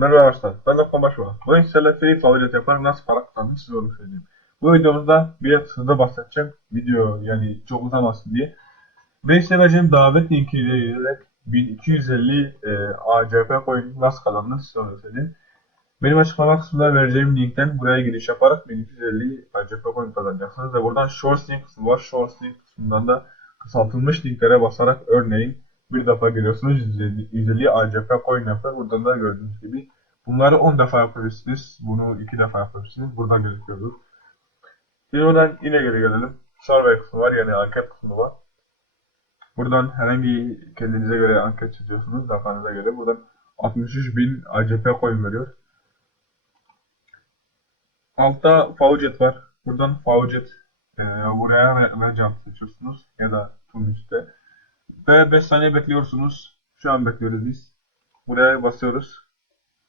Merhaba arkadaşlar, ben Lokman Başbuğ. Bugün sizlerle free favorit yaparak nasıl para kazandım size onu söyleyeyim. Bu videomuzda bir hızlı bahsedeceğim. Video yani çok uzamasın diye. Ve size vereceğim davet linkiyle girerek 1250 e, ACP coin nasıl kazandım size onu söyleyeyim. Benim açıklama kısmında vereceğim linkten buraya giriş yaparak 1250 ACP coin kazanacaksınız. Ve buradan short link kısmı var. Short link kısmından da kısaltılmış linklere basarak örneğin bir defa giriyorsunuz 150, 150 ACP coin yapar. Buradan da gördüğünüz gibi bunları 10 defa yapabilirsiniz. Bunu 2 defa yapabilirsiniz. Burada gözüküyordur. Şimdi buradan yine geri gelelim. Survey kısmı var yani anket kısmı var. Buradan herhangi kendinize göre anket çiziyorsunuz. Kafanıza göre. Buradan 63.000 ACP coin veriyor. Altta Faucet var. Buradan Faucet e, buraya ve, ve cam seçiyorsunuz. Ya da tüm üstte. Ve 5 saniye bekliyorsunuz. Şu an bekliyoruz biz. Buraya basıyoruz.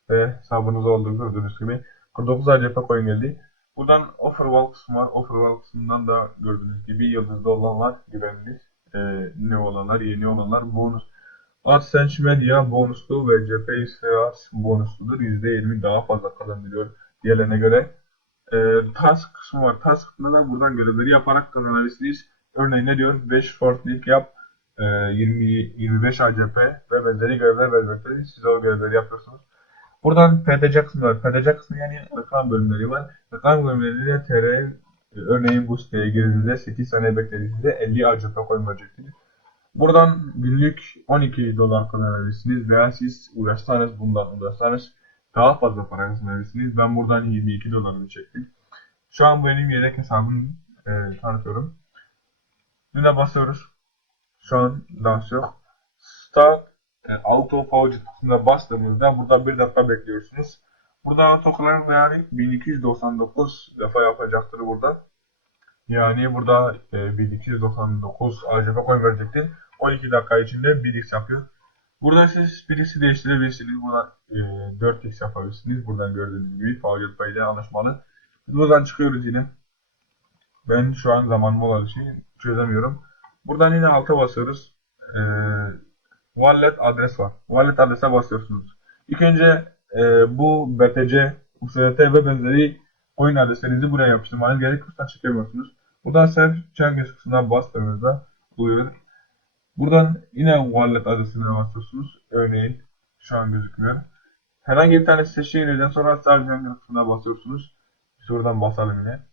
Ve hesabınız olduğu gördüğünüz gibi 49 ACP coin geldi. Buradan offer wall kısmı var. Offer wall kısmından da gördüğünüz gibi yıldızlı olanlar güvenli. E, ne olanlar, yeni olanlar bonus. AdSense Media bonuslu ve CP Sales bonusludur. %20 daha fazla kazandırıyor diğerlerine göre. E, task kısmı var. Task kısmında da buradan görevleri yaparak kazanabilirsiniz. Örneğin ne diyor? 5 shortlink yap. E, 20 25 ACP ve benzeri görevler vermektedir. Siz o görevleri yapıyorsunuz. Buradan PTC kısmı var. PTC kısmı yani reklam bölümleri var. Reklam bölümlerinde TR örneğin bu siteye girdiğinizde 8 saniye beklediğinizde 50 ACP verecektir. Buradan günlük 12 dolar kazanabilirsiniz veya siz uğraşsanız bundan uğraşsanız daha fazla para kazanabilirsiniz. Ben buradan 22 dolarını çektim. Şu an benim yedek hesabımı e, tanıtıyorum. Düne basıyoruz. Şu an yok. Start e, Auto Faucet kısmına bastığımızda burada bir dakika bekliyorsunuz. Burada tokenlar yani 1299 defa yapacaktır burada. Yani burada e, 1299 ACP coin verecektir. 12 dakika içinde 1x yapıyor. Burada siz 1x'i değiştirebilirsiniz. Buradan e, 4x yapabilirsiniz. Buradan gördüğünüz gibi Faucet Pay ile anlaşmalı. Buradan çıkıyoruz yine. Ben şu an zamanım olan için çözemiyorum. Buradan yine alta basıyoruz. Ee, wallet adres var. Wallet adrese basıyorsunuz. İlk önce e, bu BTC, USDT ve benzeri coin adreslerinizi buraya yapıştırmanız gerekirse çekemiyorsunuz. Buradan Self Changes kısmına bastığınızda buyurun. Buradan yine wallet adresine basıyorsunuz. Örneğin şu an gözükmüyor. Herhangi bir tane seçtiğinizden sonra Self Changes kısmına basıyorsunuz. Şuradan basalım yine.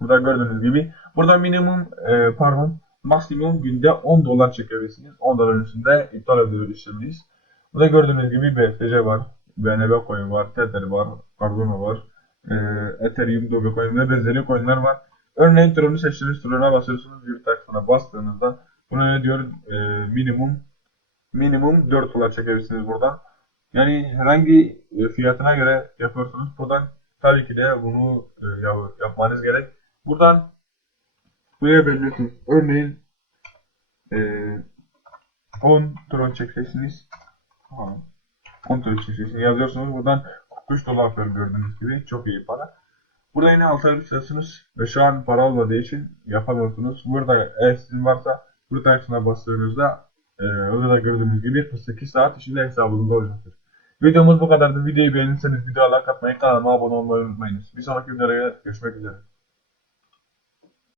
Burada gördüğünüz gibi. Burada minimum e, pardon maksimum günde 10 dolar çekebilirsiniz. 10 dolar üstünde iptal işleminiz. Burada gördüğünüz gibi BTC var. BNB coin var. Tether var. Cardano var. E, Ethereum, Dogecoin ve benzeri coinler var. Örneğin Tron'u seçtiğiniz Tron'a basıyorsunuz. Bir taksına bastığınızda buna ne diyor? E, minimum minimum 4 dolar çekebilirsiniz burada. Yani herhangi e, fiyatına göre yapıyorsunuz. Buradan tabii ki de bunu e, ya- yapmanız gerek. Buradan buraya belirtin. Örneğin e, 10 tron çekeceksiniz. Ha, 10 tron çekeceksiniz. Yazıyorsunuz. Buradan 43 dolar yapıyor gördüğünüz gibi. Çok iyi para. Burada yine alta basıyorsunuz ve şu an para olmadığı için yapamıyorsunuz. Burada eğer sizin varsa bu taksına bastığınızda e, orada da gördüğünüz gibi 48 saat içinde hesabınızda olacaktır. Videomuz bu kadardı. Videoyu beğenirseniz videoya like atmayı, kanalıma abone olmayı unutmayınız. Bir sonraki videoda görüşmek üzere.